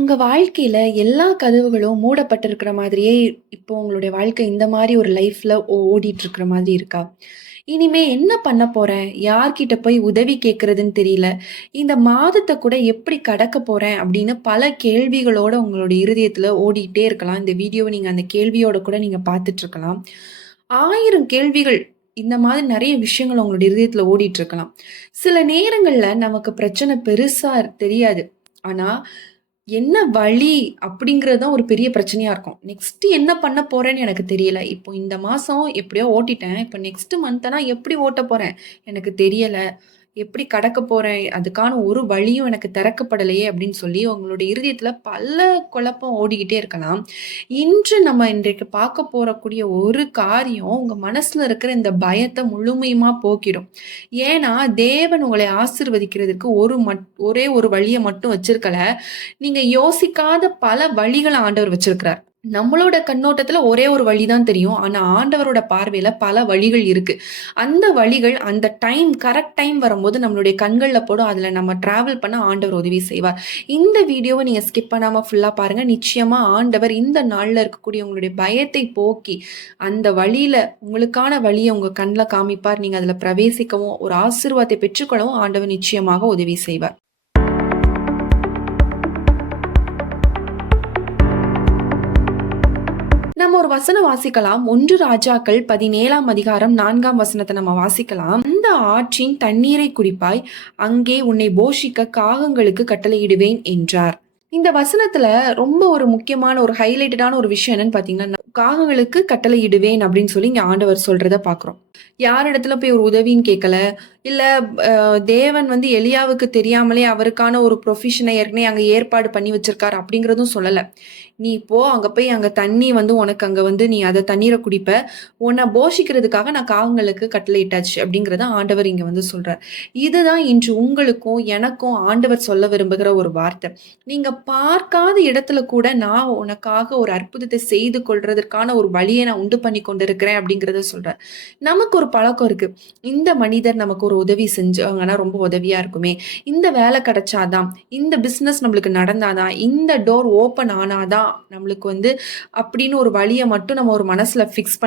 உங்க வாழ்க்கையில எல்லா கதவுகளும் மூடப்பட்டிருக்கிற மாதிரியே இப்போ உங்களுடைய வாழ்க்கை இந்த மாரி ஒரு லைஃப்ல ஓடிட்டு இருக்கிற மாதிரி இருக்கா? இனிமே என்ன பண்ண போறேன்? யார்கிட்ட போய் உதவி கேட்கிறதுன்னு தெரியல. இந்த மாதத்த கூட எப்படி கடக்க போறேன்? அப்படின்னு பல கேள்விகளோட உங்களுடைய இருதயத்துல ஓடிட்டே இருக்கலாம். இந்த வீடியோவ நீங்க அந்த கேள்வியோட கூட நீங்க பார்த்துட்டு இருக்கலாம். 1000 கேள்விகள் இந்த மாதிரி நெறைய விஷயங்கள் உங்களுடைய இருதயத்துல ஓடிட்டு இருக்கலாம். சில நேரங்கள்ல நமக்கு பிரச்சனை பெருசா தெரியாது. ஆனா என்ன வழி அப்படிங்கிறது தான் ஒரு பெரிய பிரச்சனையா இருக்கும். நெக்ஸ்ட் என்ன பண்ண போறேன்னு எனக்கு தெரியல. இப்போ இந்த மாசம் எப்படியோ ஓட்டிட்டேன். இப்ப நெக்ஸ்ட் மந்த்னா எப்படி ஓட்டப் போறேன்? எனக்கு தெரியல. எப்படி கடக்க போறேன்? அதுக்கான ஒரு வழியும் எனக்கு திறக்கப்படலையே அப்படின்னு சொல்லி உங்களுடைய இருதயத்துல பல குழப்பம் ஓடிக்கிட்டே இருக்கலாம். இன்றைக்கு பார்க்க போறக்கூடிய ஒரு காரியம் உங்க மனசுல இருக்கிற இந்த பயத்த முழுமையுமா போக்கிடும். ஏன்னா, தேவன் உங்களை ஆசீர்வதிக்கிறதுக்கு ஒரே ஒரு வழிய மட்டும் வச்சிருக்கல. நீங்க யோசிக்காத பல வழிகள ஆண்டவர் வச்சிருக்கிறார். நம்மளோட கண்ணோட்டத்துல ஒரே ஒரு வழி தான் தெரியும். ஆனா ஆண்டவரோட பார்வையில பல வழிகள் இருக்கு. அந்த வழிகள் அந்த கரெக்ட் டைம் வரும்போது நம்மளுடைய கண்கள்ல படும். அதுல நம்ம டிராவல் பண்ண ஆண்டவர் உதவி செய்வார். இந்த வீடியோவ நீங்க ஸ்கிப் பண்ணாம ஃபுல்லா பாருங்க. நிச்சயமா ஆண்டவர் இந்த நாள்ல இருக்கக்கூடிய உங்களுடைய பயத்தை போக்கி, அந்த வழியில உங்களுக்கான வழிய உங்க கண்ல காமிப்பார். நீங்க அதுல பிரவேசிக்கவும், ஒரு ஆசீர்வாதத்தை பெற்றுக்கொள்ளவும் ஆண்டவர் நிச்சயமாக உதவி செய்வார். நம்ம ஒரு வசனம் வாசிக்கலாம். 1 ராஜாக்கள் 17ஆம் அதிகாரம் 4ஆம் வசனத்தை நம்ம வாசிக்கலாம். அந்த ஆற்றின் தண்ணீரை குடிப்பாய், அங்கே உன்னை போஷிக்க காகங்களுக்கு கட்டளையிடுவேன் என்றார். இந்த வசனத்துல ரொம்ப ஒரு முக்கியமான ஒரு ஹைலைட்டடான ஒரு விஷயம் என்னன்னு பாத்தீங்கன்னா, காகங்களுக்கு கட்டளையிடுவேன் அப்படின்னு சொல்லி இங்க ஆண்டவர் சொல்றத பாக்குறோம். யாரிடத்துல போய் ஒரு உதவின்னு கேட்கல. இல்ல தேவன் வந்து எலியாவுக்கு தெரியாமலே அவருக்கான ஒரு ப்ரொஃபஷனை ஏற்கனவே அங்க ஏற்பாடு பண்ணி வச்சிருக்காரு அப்படிங்கிறதும் சொல்லல. நீ போ, அங்க போய் அங்க தண்ணி வந்து உனக்கு அங்க வந்து நீ அத தண்ணீர குடிப்ப. உன்ன போஷிக்கிறதுக்காக நான் காகங்களுக்கு கட்டளையிட்டாச்சு அப்படிங்கிறத ஆண்டவர் இங்க வந்து சொல்றார். இதுதான் இன்று உங்களுக்கும் எனக்கும் ஆண்டவர் சொல்ல விரும்புகிற ஒரு வார்த்தை. நீங்க பார்க்காத இடத்துல கூட நான் உனக்காக ஒரு அற்புதத்தை செய்து கொள்றதற்கான ஒரு வழியை நான் உண்டு பண்ணி கொண்டிருக்கிறேன் அப்படிங்கிறத சொல்றார். நமக்கு ஒரு பழக்கம் இருக்கு. இந்த மனிதர் நமக்கு ஒரு உதவி செஞ்சாங்கன்னா ரொம்ப உதவியா இருக்குமே. இந்த வேலை கிடைச்சாதான், இந்த பிசினஸ் நம்மளுக்கு நடந்தாதான், இந்த டோர் ஓப்பன் ஆனாதான் நம்மளுக்கு வந்து அப்படின்னு ஒரு வழிய மட்டும் நம்ம ஒரு மனசுல ஃபிக்ஸ்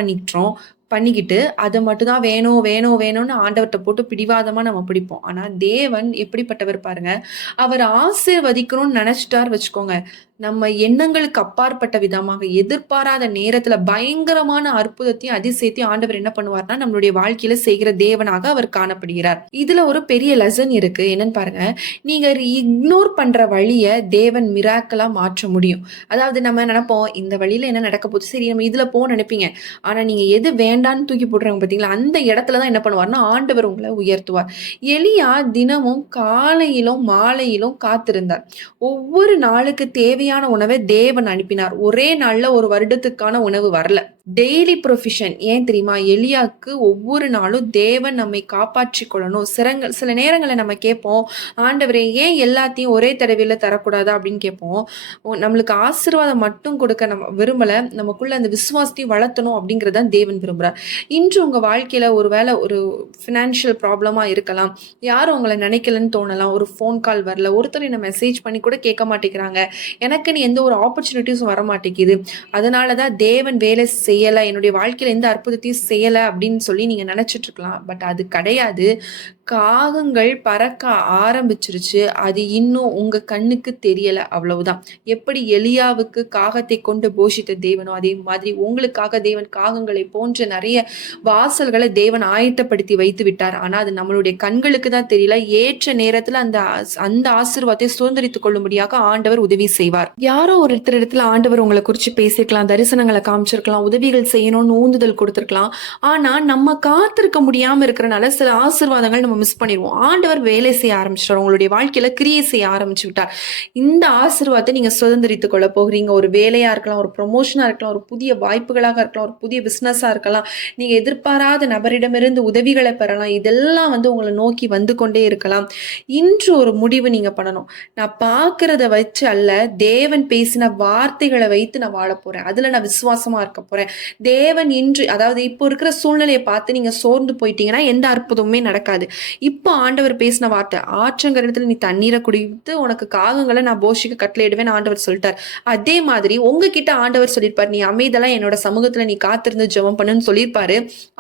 பண்ணிக்கிட்டு அது மட்டும் தான் வேணும் வேணும் வேணும்னு ஆண்டவர்ட்ட போட்டு பிடிவாதமா நம்ம பிடிப்போம். ஆனா தேவன் எப்படிப்பட்டவர் பாருங்க. அவர் ஆசீர்வதிக்கணும்னு நினைச்சிட்டார் வச்சுக்கோங்க, நம்ம எண்ணங்களுக்கு அப்பாற்பட்ட விதமாக எதிர்பாராத நேரத்துல பயங்கரமான அற்புதத்தையும் அதிசயத்தையும் ஆண்டவர் என்ன பண்ணுவார்னா நம்மளுடைய வாழ்க்கையில செய்கிற தேவனாக அவர் காணப்படுகிறார். இதுல ஒரு பெரிய லெசன் இருக்கு. என்னன்னு பாருங்க, நீங்க இக்னோர் பண்ற வழிய தேவன் மிராக்கலா மாற்ற முடியும். அதாவது நம்ம நினைப்போம், இந்த வழியில என்ன நடக்க போகுது, சரி நம்ம இதுல நினைப்பீங்க. ஆனா நீங்க எது வேண்டான்னு தூக்கி போடுறாங்க பாத்தீங்களா, அந்த இடத்துலதான் என்ன பண்ணுவார்னா ஆண்டவர் உங்களை உயர்த்துவார். எலியா தினமும் காலையிலும் மாலையிலும் காத்திருந்தார். ஒவ்வொரு நாளுக்கு தேவையான உணவை தேவன் அனுப்பினார். ஒரே நாள்ல ஒரு வருடத்துக்கான உணவு வரல. Daily provision. ஏன் தெரியுமா? எலியாக்கு ஒவ்வொரு நாளும் தேவன் நம்மை காப்பாற்றி கொள்ளணும். சில நேரங்களில் நம்ம கேட்போம், ஆண்டவரே ஏன் எல்லாத்தையும் ஒரே தடவையில தரக்கூடாதா அப்படின்னு கேட்போம். நம்மளுக்கு ஆசீர்வாதம் மட்டும் கொடுக்க நம்ம விரும்பல, நமக்குள்ள அந்த விசுவாசத்தையும் வளர்த்தணும் அப்படிங்கிறத தேவன் விரும்புறார். இன்று உங்க வாழ்க்கையில ஒருவேளை ஒரு ஃபினான்ஷியல் ப்ராப்ளமா இருக்கலாம். யாரும் உங்களை நினைக்கலன்னு தோணலாம். ஒரு ஃபோன் கால் வரல, ஒருத்தர் என்ன மெசேஜ் பண்ணி கூட கேட்க மாட்டேங்கிறாங்க, எனக்குன்னு எந்த ஒரு ஆப்பர்ச்சுனிட்டிஸும் வர மாட்டேங்குது, அதனாலதான் தேவன் வேலை செய்யல, என்னுடைய வாழ்க்கையில எந்த அற்புதத்தையும் செய்யல அப்படின்னு சொல்லி நீங்க நினைச்சிட்டு இருக்கலாம். பட் அது கிடையாது. காகங்கள் பறக்க ஆரம்பிச்சிருச்சு. அது இன்னும் உங்க கண்ணுக்கு தெரியல, அவ்வளவுதான். எப்படி எலியாவுக்கு காகத்தை கொண்டு போஷித்த தேவனோ அதே மாதிரி உங்களுக்காக தேவன் காகங்களை போன்ற நிறைய வாசல்களை தேவன் ஆயத்தப்படுத்தி வைத்து விட்டார். ஆனா அது நம்மளுடைய கண்களுக்கு தான் தெரியல. ஏற்ற நேரத்துல அந்த அந்த ஆசீர்வாதத்தை சுதந்திரித்துக் கொள்ளும்படியாக ஆண்டவர் உதவி செய்வார். யாரோ ஒருத்தர் இடத்துல ஆண்டவர் உங்களை குறிச்சு பேசிருக்கலாம், தரிசனங்களை காமிச்சிருக்கலாம், உதவிகள் செய்யணும்னு ஊந்துதல் கொடுத்திருக்கலாம். ஆனா நம்ம காத்திருக்க முடியாம இருக்கிறனால சில ஆசீர்வாதங்கள் நம்ம மிஸ் பண்ணிடுவோம். ஆண்டவர் வேலை செய்ய ஆரம்பிச்சிட்டார், உங்களுடைய வாழ்க்கையில கிரியை செய்ய ஆரம்பிச்சு விட்டார். இந்த ஆசீர்வாதத்தை நீங்க சுதந்திரித்துக் கொள்ள போகிறீங்க. ஒரு வேலையா இருக்கலாம், ஒரு ப்ரொமோஷனா இருக்கலாம், ஒரு புதிய வாய்ப்புகளாக இருக்கலாம், ஒரு புதிய பிசினஸா இருக்கலாம், நீங்க எதிர்பாராத நபரிடமிருந்து உதவிகளை பெறலாம். இதெல்லாம் வந்து உங்களை நோக்கி வந்து கொண்டே இருக்கலாம். இன்று ஒரு முடிவு நீங்க பண்ணணும். நான் பார்க்கிறத வச்சு அல்ல, தேவன் பேசின வார்த்தைகளை வைத்து நான் வாழ போறேன், அதுல நான் விசுவாசமா இருக்க போறேன், தேவன் இன்று, அதாவது இப்போ இருக்கிற சூழ்நிலையை பார்த்து நீங்க சோர்ந்து போயிட்டீங்கன்னா எந்த அற்புதமுமே நடக்காது. இப்போ ஆண்டவர் பேசின வார்த்தை, ஆற்றங்கர இடத்துல நீ தண்ணீரை குடித்து உனக்கு காகங்களை நான் போஷிக்க கட்டளையிடுவேன் ஆண்டவர் சொல்லிட்டார். அதே மாதிரி உங்ககிட்ட ஆண்டவர் சொல்லியிருப்பார், நீ அமைதெல்லாம் என்னோட சமூகத்துல நீ காத்திருந்து ஜெபம் பண்ணுன்னு சொல்லியிருப்பாரு.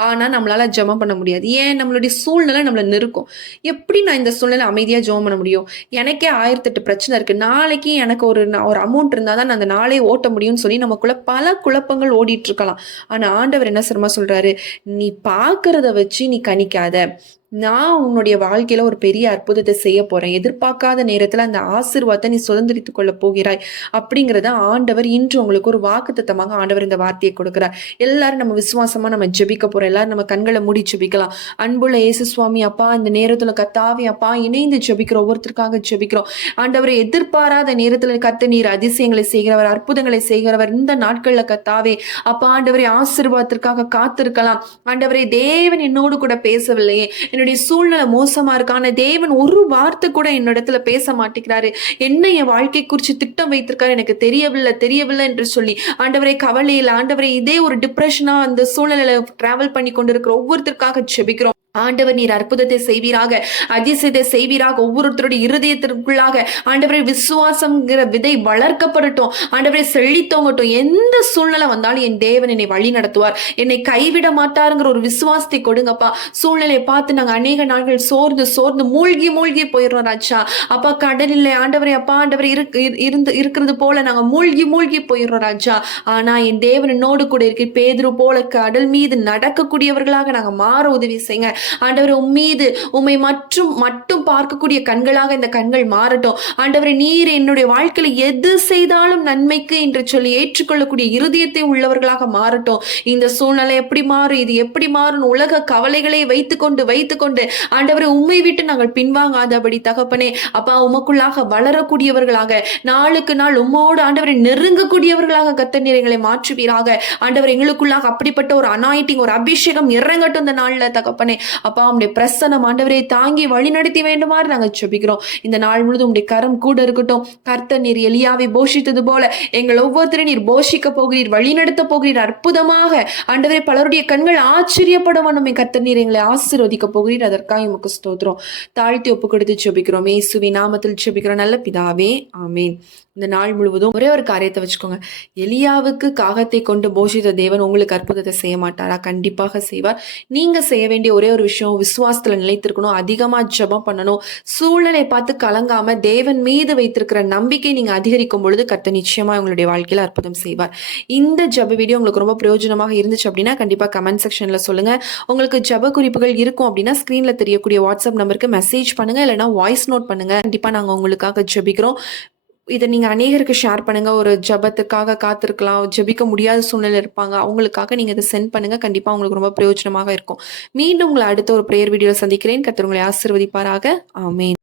ஆனா நம்மளால ஜெபம் பண்ண முடியாது. ஏன்? நம்மளுடைய சூழ்நிலை நம்மளை நிற்கும். எப்படி நான் இந்த சூழ்நிலை அமைதியா ஜெபம் பண்ண முடியும்? எனக்கே 1008 பிரச்சனை இருக்கு. நாளைக்கு எனக்கு ஒரு அமௌண்ட் இருந்தா தான் நான் அந்த நாளே ஓட்ட முடியும்னு சொல்லி நமக்குள்ள பல குழப்பங்கள் ஓடிட்டு இருக்கலாம். ஆனா ஆண்டவர் என்ன சிரமமா சொல்றாரு, நீ பாக்குறத வச்சு நீ கணிக்காத, நான் உன்னுடைய வாழ்க்கையில ஒரு பெரிய அற்புதத்தை செய்ய போறேன், எதிர்பார்க்காத நேரத்துல அந்த ஆசீர்வாதத்தை நீ சுதந்திரித்துக் கொள்ள போகிறாய் அப்படிங்கிறத ஆண்டவர் இன்று உங்களுக்கு ஒரு வாக்குத்தத்தமாக ஆண்டவர் இந்த வார்த்தையை கொடுக்கிறார். எல்லாரும் நம்ம விசுவாசமா நம்ம ஜெபிக்க போறோம். எல்லாரும் நம்ம கண்களை மூடி ஜெபிக்கலாம். அன்புள்ள இயேசு சுவாமி அப்பா, இந்த நேரத்துல கர்த்தாவே அப்பா, இணைந்து ஜெபிக்கிறோம், ஒவ்வொருத்தருக்காக ஜெபிக்கிறோம். ஆண்டவரை எதிர்பாராத நேரத்துல கர்த்த நீர் அதிசயங்களை செய்கிறவர், அற்புதங்களை செய்கிறவர். இந்த நாட்கள்ல கர்த்தாவே அப்பா ஆண்டவரை ஆசீர்வாதத்திற்காக காத்திருக்கலாம். ஆண்டவரை தேவன் என்னோடு கூட பேசவில்லையே, என்னுடைய சூழ்நிலை மோசமா இருக்கு, ஆனா தேவன் ஒரு வார்த்தை கூட என்னிடத்துல பேச மாட்டேங்கிறாரு, என்ன என் வாழ்க்கை குறிச்சு திட்டம் வைத்திருக்காரு எனக்கு தெரியவில்லை என்று சொல்லி ஆண்டவரை கவலையில், ஆண்டவரை இதே ஒரு டிப்ரெஷனா அந்த சூழ்நிலையில டிராவல் பண்ணி கொண்டிருக்கிற ஒவ்வொருத்தருக்காக ஜெபிக்கிறோம். ஆண்டவர் நீர் அற்புதத்தை செய்வீராக, அதிசயத்தை செய்வீராக. ஒவ்வொருத்தருடைய இருதயத்திற்குள்ளாக ஆண்டவரை விசுவாசம்ங்கிற விதை வளர்க்கப்படட்டும். ஆண்டவரை செழித்தோங்கட்டும். எந்த சூழ்நிலை வந்தாலும் என் தேவன் என்னை வழி நடத்துவார், என்னை கைவிட மாட்டாருங்கிற ஒரு விசுவாசத்தை கொடுங்கப்பா. சூழ்நிலையை பார்த்து நாங்க அநேக நாட்கள் சோர்ந்து மூழ்கி போயிடுறோம் ராஜா. அப்பா கடலில் ஆண்டவரை அப்பா ஆண்டவரை இருக்கிறது போல நாங்க மூழ்கி போயிடுறோம் ராஜா. ஆனா என் தேவன் என்னோடு கூட இருக்கு. பேதுரு போல கடல் மீது நடக்கக்கூடியவர்களாக நாங்க மாற உதவி செய்யுங்க ஆண்டவரை. உம்மீது உம்மை மட்டும் பார்க்கக்கூடிய கண்களாக இந்த கண்கள் மாறட்டும். ஆண்டவரை நீர் என்னுடைய வாழ்க்கையில எது செய்தாலும் நன்மைக்கு என்று சொல்லி ஏற்றுக்கொள்ளக்கூடிய இருதயத்தை உள்ளவர்களாக மாறட்டும். இந்த சூழ்நிலை எப்படி மாறும், இது எப்படி மாறும், உலக கவலைகளை வைத்துக்கொண்டு ஆண்டவரை உம்மை விட்டு நாங்கள் பின்வாங்காதபடி தகப்பனே அப்பா உமக்குள்ளாக வளரக்கூடியவர்களாக, நாளுக்கு நாள் உம்மோடு ஆண்டவரை நெருங்கக்கூடியவர்களாக கர்த்தர் நீர் எங்களை மாற்றுவீராக. ஆண்டவர் எங்களுக்குள்ளாக அப்படிப்பட்ட ஒரு அனாயிட்டிங், ஒரு அபிஷேகம் இறங்கட்டும் இந்த நாள்ல தகப்பனே. அப்பா உம்முடைய பிரசன்னம் ஆண்டவரை தாங்கி வழி நடத்தி வேண்டுமாறு நாங்கள் ஜெபிக்கிறோம். இந்த நாள் முழுதும் உம்முடைய கரம் கூட இருக்கட்டும். கர்த்தர் நீர் எலியாவை போஷித்தது போல எங்கள் ஒவ்வொருத்தரையும் நீர் போஷிக்க போகிறீர், வழி நடத்த போகிறீர். அற்புதமாக ஆண்டவரை பலருடைய கண்கள் ஆச்சரியப்படும் வண்ணம் கர்த்தர் நீர் எங்களை ஆசீர்வதிக்க போகிறீர். அதற்காக உமக்கு ஸ்தோத்திரம். தாழ்த்தி ஒப்பு கொடுத்து ஜெபிக்கிறோம். இயேசுவின் நாமத்தில் ஜெபிக்கிறோம் நல்ல பிதாவே, ஆமென். இந்த நாள் முழுவதும் ஒரே ஒரு காரியத்தை வச்சுக்கோங்க. எலியாவுக்கு காகத்தை கொண்டு போஷித்த தேவன் உங்களுக்கு அற்புதத்தை செய்ய மாட்டாரா? கண்டிப்பாக செய்வார். நீங்க செய்ய வேண்டிய ஒரே ஒரு விஷயம், விசுவாசத்துல நிலைத்திருக்கணும், அதிகமா ஜெபம் பண்ணணும். சூழ்நிலை பார்த்து கலங்காம தேவன் மீது வைத்திருக்கிற நம்பிக்கை நீங்க அதிகரிக்கும் பொழுது கர்த்தர் நிச்சயமா உங்களுடைய வாழ்க்கையில அற்புதம் செய்வார். இந்த ஜெப வீடியோ உங்களுக்கு ரொம்ப பிரயோஜனமாக இருந்துச்சு அப்படின்னா கண்டிப்பா கமெண்ட் செக்ஷன்ல சொல்லுங்க. உங்களுக்கு ஜெப குறிப்புகள் இருக்கும் அப்படின்னா ஸ்கிரீன்ல தெரியக்கூடிய வாட்ஸ்அப் நம்பருக்கு மெசேஜ் பண்ணுங்க, இல்லைன்னா வாய்ஸ் நோட் பண்ணுங்க. கண்டிப்பா நாங்க உங்களுக்காக ஜெபிக்கிறோம். இதை நீங்க அநேகருக்கு ஷேர் பண்ணுங்க. ஒரு ஜெபத்துக்காக காத்திருக்கலாம், ஜெபிக்க முடியாத சூழ்நிலை இருப்பாங்க, அவங்களுக்காக நீங்க இதை சென்ட் பண்ணுங்க. கண்டிப்பா உங்களுக்கு ரொம்ப பிரயோஜனமாக இருக்கும். மீண்டும் உங்களை அடுத்த ஒரு பிரேயர் வீடியோ சந்திக்கிறேன். கர்த்தர் உங்களை ஆசீர்வதிப்பாராக. ஆமென்.